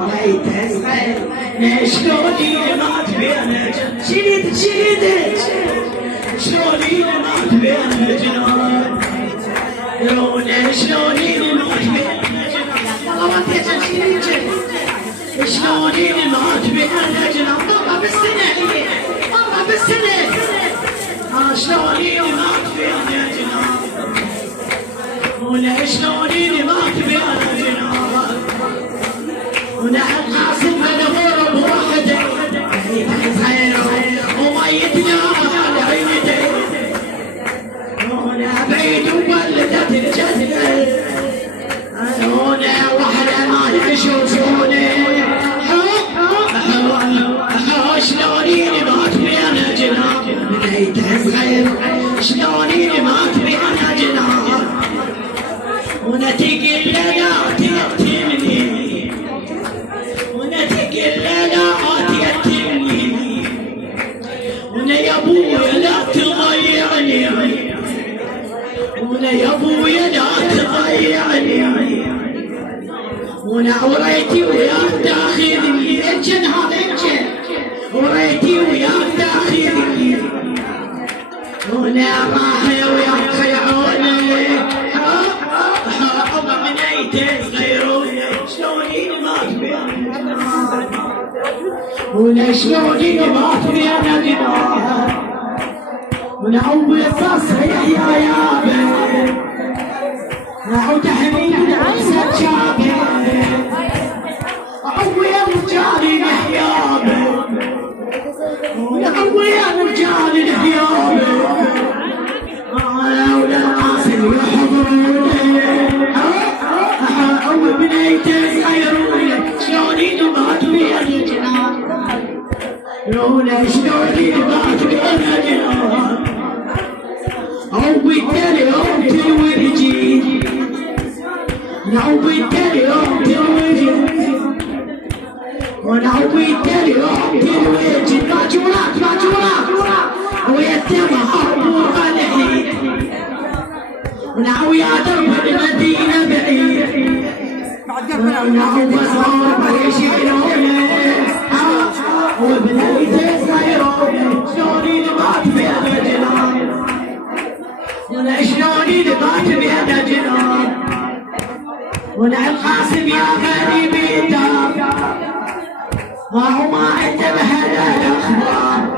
وريته صغير شلوني مات بين شريدك شلوني مات بين جنان لونه شلوني مات بين جنان والله ما تجي شلوني مات بين جنان والله بالسنة والله بالسنة شلوني مات بين جنان ولا شلوني مات بين جنان ونحن قاسم الغرب وحده صغير وميتنا على عينته وانا بعيد وولدت الجنة وانا وحده ما يشوفوني شلوني مات بين جنان بنيته صغير شلوني مات بين جنان ونتقل لا تقتلني ونتقل لا تقتلني ونا يا ابويا لا تضيعني ونا يا ابويا لا تضيعني ونا وريتي وياك تاخذني انجن هذا انجن وريتي وياك تاخذني ونا راح وياك خيعوني ولا شلوني مات بين جنان ونعوي الصاصة يحيى يابا نعود حنين عكسة شابا عوي الرجال نحيابا ونعوي الرجال نحيابا ولا القاسم يحضروني عوي بنيته صغيروني شلوني مات بين جنان لولا شلوني مات بين جنان عويت اليوم تلوجي عويت اليوم تلوجي ونعويت اليوم تلوجي باجورات ويتم حرب الحين ونعوي درب المدينة بعيد ونعوي صار يشيلوني وبنيته صغيروني شلوني مات بين جنان ولا شلوني مات بين جنان ولا القاسم يا غريب الدار ما هو ما عنده بهذا الاخبار